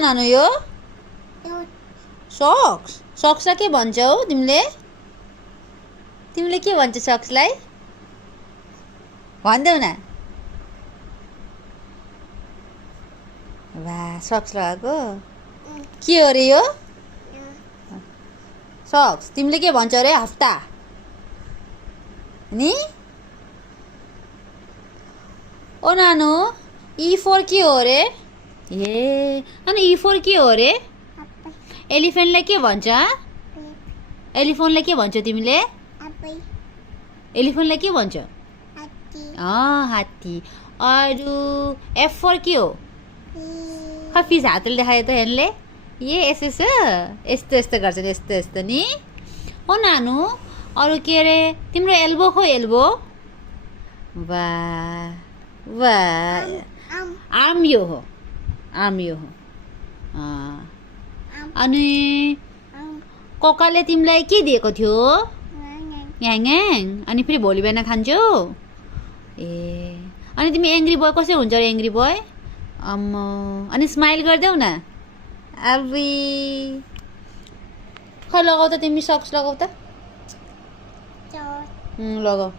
नानु यो सक्स सक्सलाई के भन्छौ तिमीले के भन्छ सक्सलाई भन्देऊ न वाह सक्स लगाएको के हो रे यो सक्स तिमीले के भन्छौ रे हप्ता नि ओ नानु E4 के हो रे ए अनि E4 के हो रे एलिफेन्टलाई के भन्छ एलिफेन्टलाई के भन्छौ तिमीले एलिफेन्टलाई के भन्छौ हात्ती अरू F4 के हो खै फिस हातले देखायो त हेर्ने ए यसो यस्तो यस्तो गर्छ यस्तो यस्तो नि हो नानु अरू के अरे तिम्रो एल्बो खो एल्बो वाह वाह आर्म यो हो अनि ककाले तिमीलाई के दिएको थियो याङ अनि फेरि भोलि बिहान खान्छौ ए अनि तिमी एङ्ग्री बोय कसै हुन्छ र एङ्ग्री बोय अम्म अनि स्माइल गरिदेऊ न अबी खै लगाऊ त तिमी सक्स लगाऊ त लगाऊ